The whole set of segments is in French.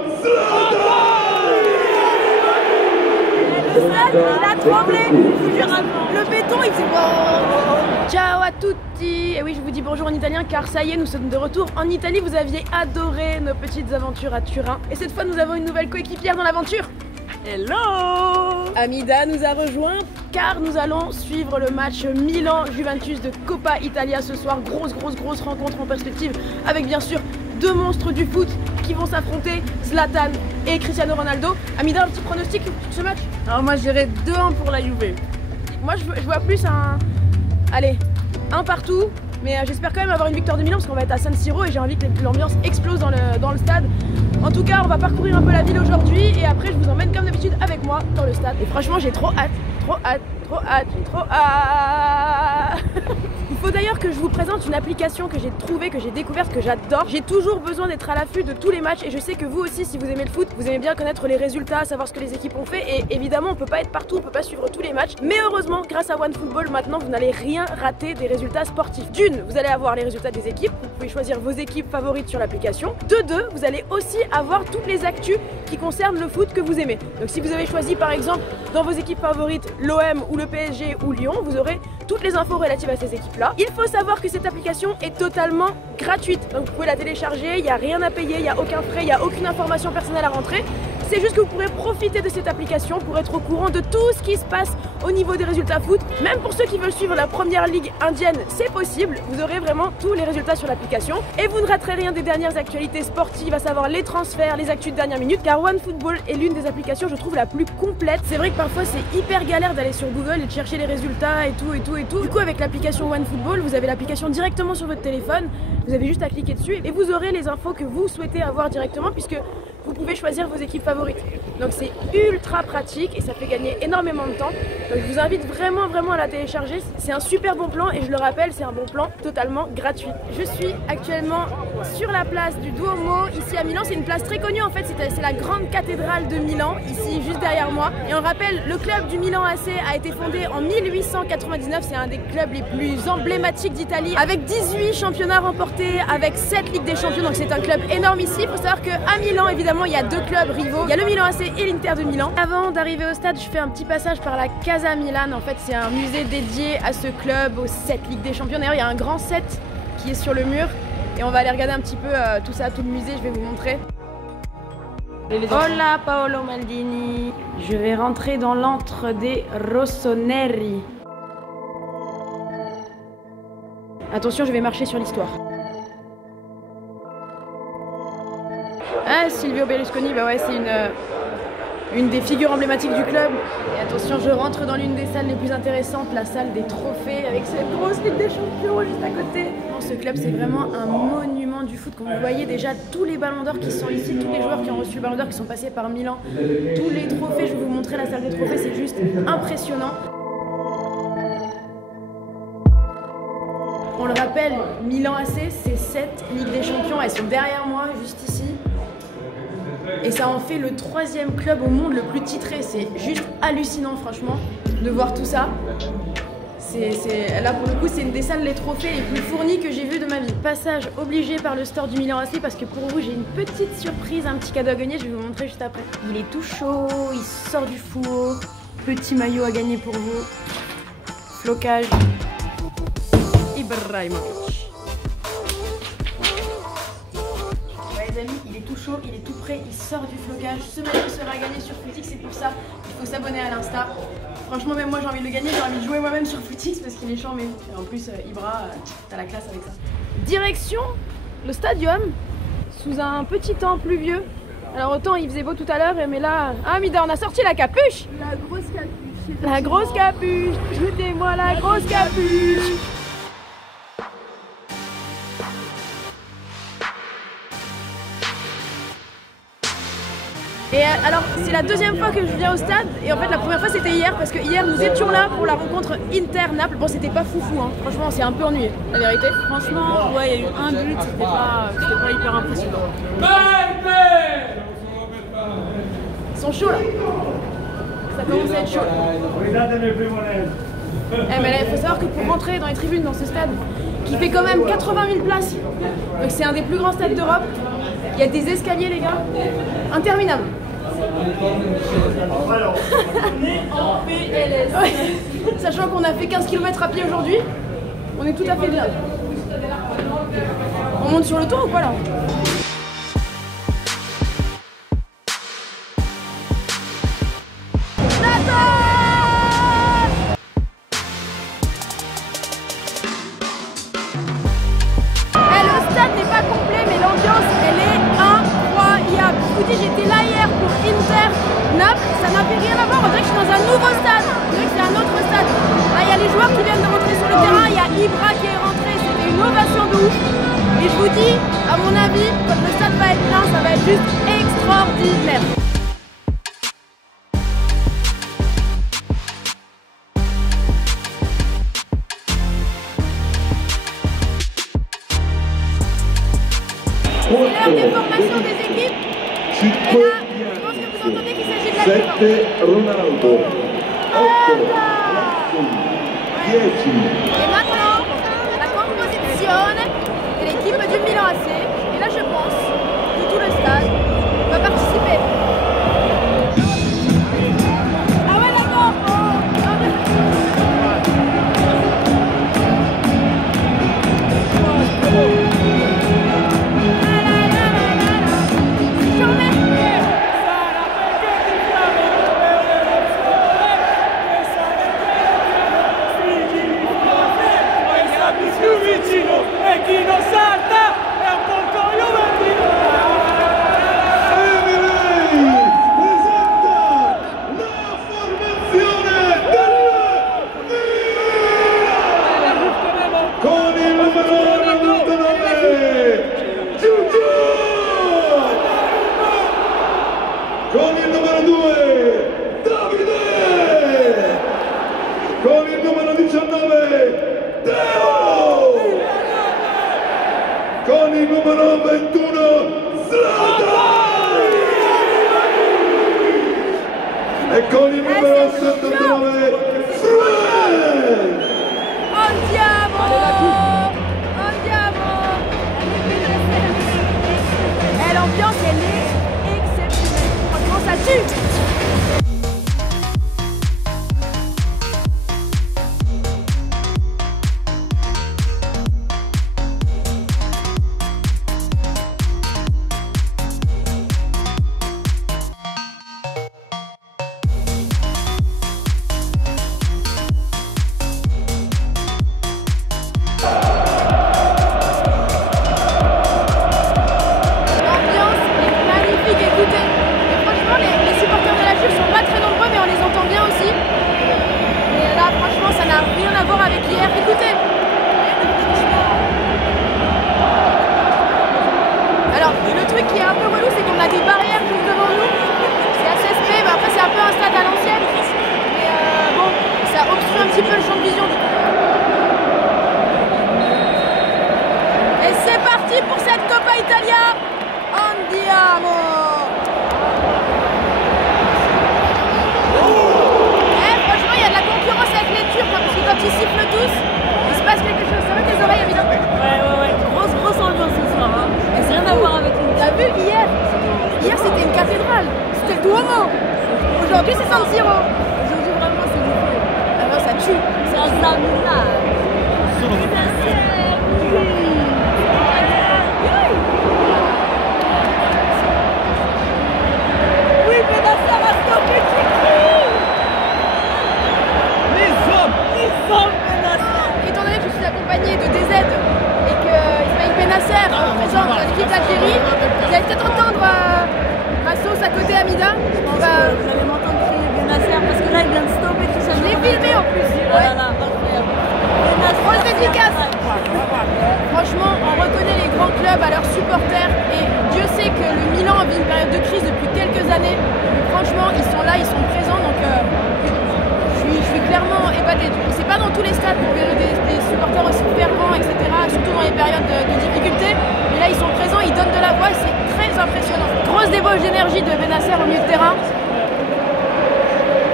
Le stade, il a tremblé. Le béton, il faisait wow. Ciao à tutti. Et oui, je vous dis bonjour en italien car ça y est, nous sommes de retour en Italie. Vous aviez adoré nos petites aventures à Turin. Et cette fois, nous avons une nouvelle coéquipière dans l'aventure. Hello! Amida nous a rejoint car nous allons suivre le match Milan-Juventus de Coppa Italia ce soir. Grosse rencontre en perspective avec bien sûr deux monstres du foot qui vont s'affronter, Zlatan et Cristiano Ronaldo. Amida, un petit pronostic sur ce match? Alors moi je dirais 2-1 pour la Juve. Moi je vois plus allez, un partout, mais j'espère quand même avoir une victoire de Milan parce qu'on va être à San Siro et j'ai envie que l'ambiance explose dans le stade. En tout cas, on va parcourir un peu la ville aujourd'hui et après je vous emmène comme d'habitude avec moi dans le stade. Et franchement, j'ai trop hâte. Il faut d'ailleurs que je vous présente une application que j'ai trouvée, que j'ai découverte, que j'adore. J'ai toujours besoin d'être à l'affût de tous les matchs et je sais que vous aussi, si vous aimez le foot, vous aimez bien connaître les résultats, savoir ce que les équipes ont fait et évidemment, on peut pas être partout, on peut pas suivre tous les matchs. Mais heureusement, grâce à OneFootball, maintenant, vous n'allez rien rater des résultats sportifs. D'une, vous allez avoir les résultats des équipes, vous pouvez choisir vos équipes favorites sur l'application. De deux, vous allez aussi avoir toutes les actus qui concernent le foot que vous aimez. Donc si vous avez choisi par exemple dans vos équipes favorites l'OM ou le PSG ou Lyon, vous aurez toutes les infos relatives à ces équipes-là. Il faut savoir que cette application est totalement gratuite. Donc vous pouvez la télécharger, il n'y a rien à payer, il n'y a aucun frais, il n'y a aucune information personnelle à rentrer. C'est juste que vous pourrez profiter de cette application pour être au courant de tout ce qui se passe au niveau des résultats foot. Même pour ceux qui veulent suivre la première ligue indienne, c'est possible. Vous aurez vraiment tous les résultats sur l'application. Et vous ne raterez rien des dernières actualités sportives, à savoir les transferts, les actus de dernière minute. Car OneFootball est l'une des applications, je trouve, la plus complète. C'est vrai que parfois c'est hyper galère d'aller sur Google et de chercher les résultats et tout. Du coup, avec l'application OneFootball, vous avez l'application directement sur votre téléphone. Vous avez juste à cliquer dessus et vous aurez les infos que vous souhaitez avoir directement puisque vous pouvez choisir vos équipes favorites. Donc c'est ultra pratique et ça fait gagner énormément de temps. Donc je vous invite vraiment à la télécharger. C'est un super bon plan et je le rappelle, c'est un bon plan totalement gratuit. Je suis actuellement sur la place du Duomo ici à Milan. C'est une place très connue en fait, c'est la grande cathédrale de Milan, ici juste derrière moi. Et on rappelle, le club du Milan AC a été fondé en 1899. C'est un des clubs les plus emblématiques d'Italie avec 18 championnats remportés, avec 7 Ligues des Champions. Donc c'est un club énorme ici. Il faut savoir qu'à Milan, évidemment, il y a deux clubs rivaux. Il y a le Milan AC et l'Inter de Milan. Avant d'arriver au stade, je fais un petit passage par la Casa Milan. En fait, c'est un musée dédié à ce club, aux 7 Ligues des Champions. D'ailleurs, il y a un grand set qui est sur le mur. Et on va aller regarder un petit peu tout ça, tout le musée, je vais vous montrer. Hola Paolo Maldini. Je vais rentrer dans l'antre des Rossoneri. Attention, je vais marcher sur l'histoire. Ah, Silvio Berlusconi, bah ouais, c'est une des figures emblématiques du club. Et attention, je rentre dans l'une des salles les plus intéressantes, la salle des trophées, avec cette grosse Ligue des Champions juste à côté. Ce club, c'est vraiment un monument du foot. Quand vous voyez déjà tous les ballons d'or qui sont ici, tous les joueurs qui ont reçu le ballon d'or qui sont passés par Milan, tous les trophées, je vais vous montrer la salle des trophées, c'est juste impressionnant. On le rappelle, Milan AC, c'est 7 Ligues des Champions, elles sont derrière moi, juste ici. Et ça en fait le 3e club au monde le plus titré. C'est juste hallucinant franchement de voir tout ça. Là pour le coup c'est une des salles les trophées les plus fournies que j'ai vues de ma vie. Passage obligé par le store du Milan AC parce que pour vous j'ai une petite surprise, un petit cadeau à gagner, je vais vous montrer juste après. Il est tout chaud, il sort du four, petit maillot à gagner pour vous. Flocage Ibrahimovic. Les amis, il est tout chaud, il est tout prêt, il sort du flocage. Ce maillot sera gagné sur Footix, c'est pour ça il faut s'abonner à l'Insta. Franchement, même moi j'ai envie de le gagner, j'ai envie de jouer moi-même sur Footix parce qu'il est charmé. Et en plus, Ibra, t'as la classe avec ça. Direction le stadium, sous un petit temps pluvieux. Alors autant il faisait beau tout à l'heure, mais là... Ah Mida, on a sorti la capuche. La grosse capuche. La grosse capuche. Jetez-moi la grosse capuche. Et alors, c'est la deuxième fois que je viens au stade et en fait la première fois c'était hier parce que hier nous étions là pour la rencontre Inter-Naples. Bon, c'était pas foufou, hein. Franchement on s'est un peu ennuyé, la vérité. Franchement, ouais, il y a eu un but, c'était pas hyper impressionnant. Ils sont chauds là. Ça commence à être chaud. Mais là, il faut savoir que pour rentrer dans les tribunes dans ce stade, qui fait quand même 80 000 places, donc c'est un des plus grands stades d'Europe, il Il y a des escaliers, les gars. Interminable. On est en PLS. Ouais. Sachant qu'on a fait 15 km à pied aujourd'hui, on est tout à fait bien. On monte sur le toit ou quoi là? J'étais là hier pour Inter Naples, ça n'avait rien à voir, on dirait que je suis dans un nouveau stade, on dirait que c'est un autre stade. Là il y a les joueurs qui viennent de rentrer sur le terrain, il y a Ibra qui est rentré, c'était une ovation de ouf. Et je vous dis, à mon avis, quand le stade va être plein, ça va être juste extraordinaire. C'est l'heure des formations des équipes. Et là, je pense que vous entendez qu'il s'agit de la suivante. 7 Ronaldo, 8 10. Et maintenant, la composition de l'équipe du Milan AC. Et là, je pense que tout le stade va participer. Ah ouais, d'accord. Con il numero 2, Davide! Con il numero 19, Teo! Con il numero 21, Zlatan! E con il numero 79, Fred! Andiamo! Andiamo! Et l'ambiance, elle est exceptionnelle. Franchement, ça tue! Pour cette Coppa Italia, andiamo! Franchement, il y a de la concurrence avec les Turcs, parce que quand ils sifflent tous, il se passe quelque chose. Ça va tes oreilles, évidemment? Ouais. Grosse ambiance ce soir. Hein. Et c'est rien à voir avec une. T'as vu hier? Hier, c'était une cathédrale. C'était le Duomo. Aujourd'hui, c'est San Siro. Aujourd'hui, vraiment, c'est du feu. Alors, ça tue. C'est un Zamina. Étant donné que je suis accompagnée de DZ et que Ismaïl Benasser représente l'équipe d'Algérie, vous allez peut-être entendre ma sauce à côté Amida. Vous allez m'entendre crier Benasser parce que là il vient de stopper tout ça. Je l'ai filmé en plus. Voilà, incroyable. Grosse efficace. Franchement, on reconnaît les grands clubs à leurs supporters et Dieu sait que le Milan vit une période de crise depuis quelques années. Franchement, ils sont là, ils sont présents, donc je suis clairement épatée. C'est pas dans tous les stades que vous verrez des supporters aussi fervents, etc. Surtout dans les périodes de difficulté. Mais là, ils sont présents, ils donnent de la voix et c'est très impressionnant. Grosse débauche d'énergie de Benasser au milieu de terrain.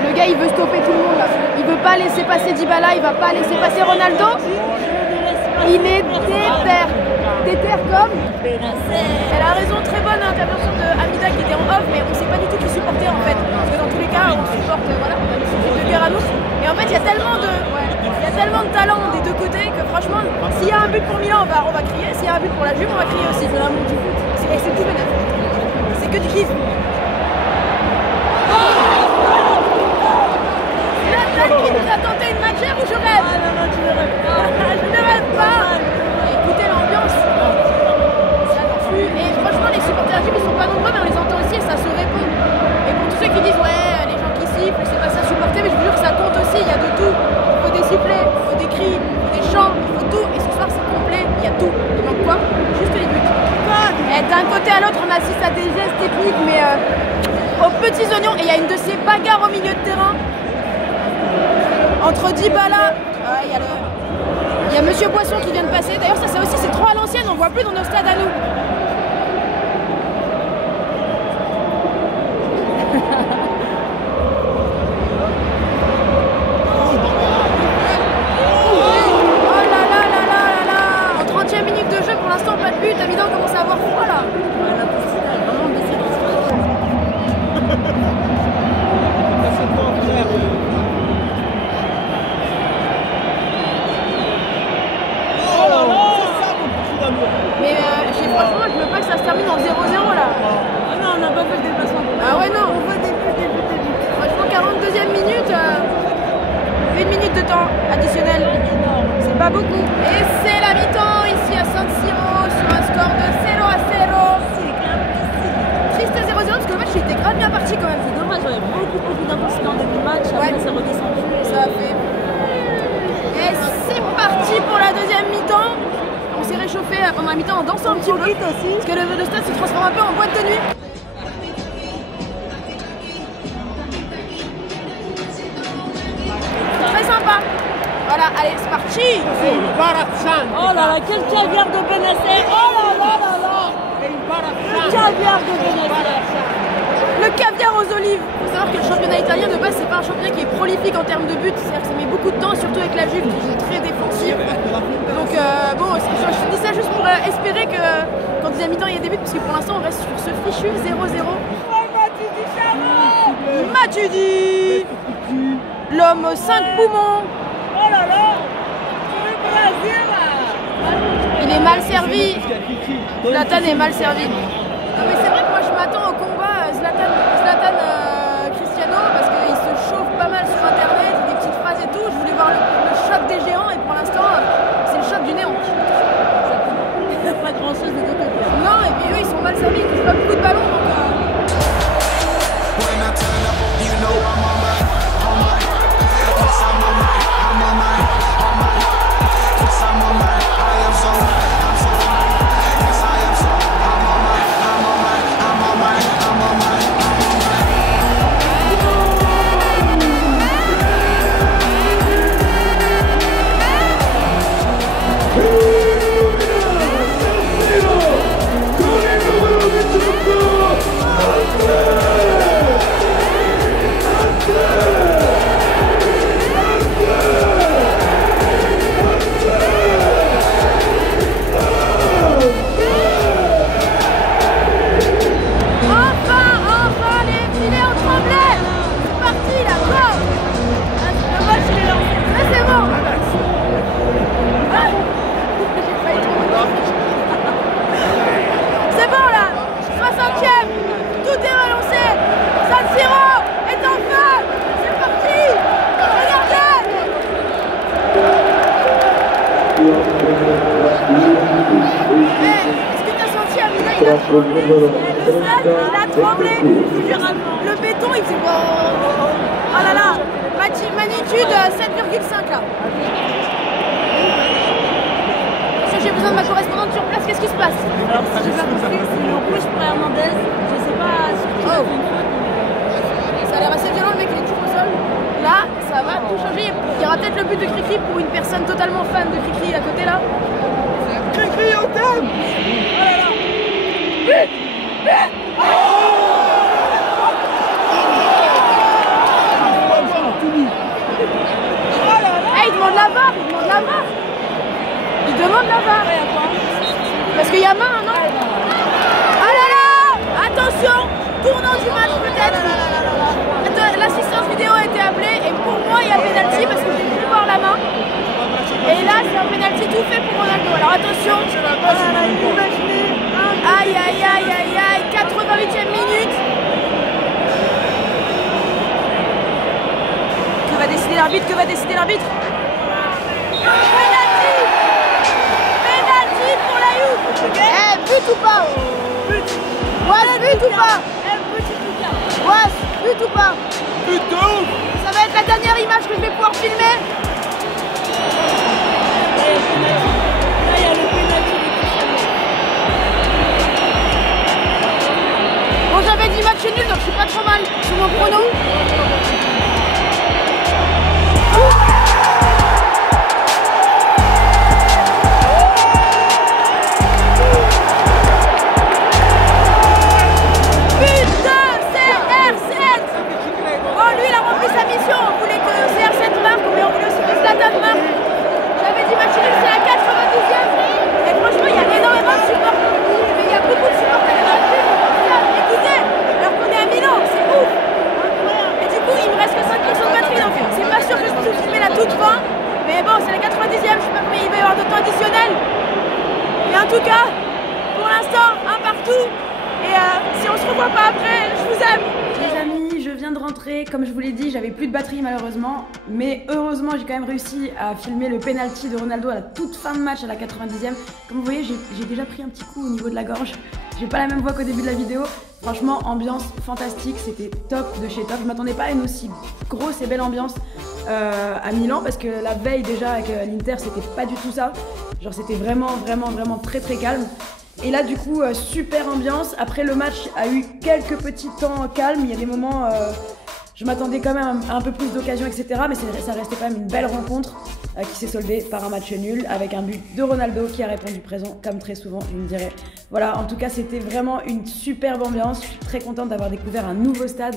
Le gars, il veut stopper tout le monde là. Il veut pas laisser passer Dybala, il va pas laisser passer Ronaldo. Il est déter. déter comme Benacer. Elle a raison, très bonne intervention de Hamida qui était en off, mais on sait pas du tout qui supportait en fait. Parce que dans tous les cas, on supporte, voilà, on a des de terre à nous. Et en fait, il y a tellement de talent des deux côtés que franchement, s'il y a un but pour Milan, on va crier. S'il y a un but pour la Juve, on va crier aussi. C'est l'amour du foot. Et c'est tout bénéf. C'est que du kiff. Qui nous a tenté une matchère ou je rêve? Ah non, non, tu ne rêves pas. Je ne rêve pas. Écoutez l'ambiance. Ça tue. Et franchement, les supporters ils sont pas nombreux, mais on les entend aussi et ça se répond. Et pour tous ceux qui disent ouais, les gens qui sifflent, c'est pas ça supporter, mais je vous jure que ça compte aussi. Il y a de tout. Il faut des sifflets, il faut des cris, il faut des chants, il faut tout. Et ce soir, c'est complet. Il y a tout. Il manque quoi? Juste les buts. Et d'un côté à l'autre, on assiste à des gestes techniques, mais aux petits oignons. Et il y a une de ces bagarres au milieu de terrain. Entre Dybala, il y a Monsieur Poisson qui vient de passer. D'ailleurs, ça aussi, c'est trop à l'ancienne. On voit plus dans nos stades à nous. Oh là là là là là là. En 30e minute de jeu, pour l'instant, pas de but. Hamida commence à avoir froid là. La poussière a vraiment baissé dans ce match. Mais franchement, je veux pas que ça se termine en 0-0 là. Ah non, on n'a pas fait le déplacement. Ah ouais, non. On veut des buts. Franchement, 42e minute, 1 minute de temps additionnel. C'est pas beaucoup. Et c'est la mi-temps ici à San Siro sur un score de 0-0. Triste 0-0 parce que le match il était grave bien parti quand même. C'est dommage, j'avais beaucoup d'intensité en début de match. Après, Ouais. c'est redescendu. Ça a fait. Et c'est parti pour la deuxième mi-temps. On s'est réchauffé pendant la mi-temps en dansant un petit peu. Parce que le stade se transforme un peu en boîte de nuit. Très sympa. Voilà, allez, c'est parti. Oh là là, quel caviar de Benacer. Oh là là là là. Le caviar de Benacer. Le caviar aux olives. Il faut savoir que le championnat italien de base c'est pas un championnat qui est prolifique en termes de buts, c'est-à-dire que ça met beaucoup de temps, surtout avec la Juve qui est très défensive. Donc bon, je dis ça juste pour espérer que quand deuxième mi-temps il y a des buts, parce que pour l'instant on reste sur ce fichu 0-0. Matuidi, l'homme aux 5 poumons. Oh là là. Il est mal servi. Zlatan est mal servi. Non mais c'est vrai que moi je m'attends au combat Zlatan Cristiano parce qu'il se chauffe pas mal sur internet, des petites phrases et tout. Je voulais voir le choc des géants et pour l'instant c'est le choc du néant. Pas grand chose de deux côtés. Non et puis eux ils sont mal servis, ils touchent pas beaucoup de ballons donc When I turn up, you know I'm on my, yes I'm on my, yes I'm on my, I am so fine, yes I am so, I'm on my. Il a tremblé. Le béton, il faisait oh là là, magnitude 7,5 là. Si j'ai besoin de ma correspondante sur place, qu'est-ce qui se passe? Alors si j'ai pas compris, c'est le rouge pour Hernandez. Je sais pas sur qui il a fait une faute. Ça a l'air assez violent, le mec il est toujours au sol. Là, ça va tout changer. Il y aura peut-être le but de Cricri pour une personne totalement fan de Cricri à côté là. Cricri, on t'aime! Oh là là. But! Il demande la VAR, il demande la VAR. Il demande la VAR. match peut-être. L'assistance vidéo a été appelée et pour moi il y a pénalty parce que j'ai pu voir la main. Et là c'est un pénalty tout fait pour Ronaldo. Alors attention. Aïe aïe aïe aïe aïe, 88e minute. Que va décider l'arbitre? Que va décider l'arbitre? Pénalty. Pénalty pour la Juve. Eh, but ou pas? Ouais, but ou pas? Ouais, but ou pas? But de ouf. Ça va être la dernière image que je vais pouvoir filmer. Là, il y a le pénalty. Bon, j'avais dit match nul, donc je suis pas trop mal sur mon prono. Mais bon, c'est la 90e, je sais pas combien il va y avoir de temps additionnel. Mais en tout cas, pour l'instant, un partout. Et si on se revoit pas après, je vous aime. Les amis, je viens de rentrer. Comme je vous l'ai dit, j'avais plus de batterie malheureusement. Mais heureusement, j'ai quand même réussi à filmer le penalty de Ronaldo à la toute fin de match, à la 90e. Comme vous voyez, j'ai déjà pris un petit coup au niveau de la gorge. J'ai pas la même voix qu'au début de la vidéo. Franchement, ambiance fantastique, c'était top de chez top. Je m'attendais pas à une aussi grosse et belle ambiance à Milan parce que la veille déjà avec l'Inter, c'était pas du tout ça. Genre c'était vraiment très calme. Et là du coup, super ambiance. Après le match a eu quelques petits temps calmes. Il y a des moments, je m'attendais quand même à un peu plus d'occasions, etc. Mais ça restait quand même une belle rencontre qui s'est soldée par un match nul avec un but de Ronaldo qui a répondu présent comme très souvent, je me dirais. Voilà, en tout cas c'était vraiment une superbe ambiance. Je suis très contente d'avoir découvert un nouveau stade.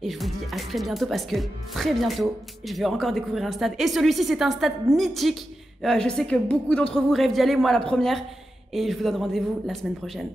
Et je vous dis à très bientôt parce que très bientôt, je vais encore découvrir un stade. Et celui-ci, c'est un stade mythique. Je sais que beaucoup d'entre vous rêvent d'y aller, moi la première. Et je vous donne rendez-vous la semaine prochaine.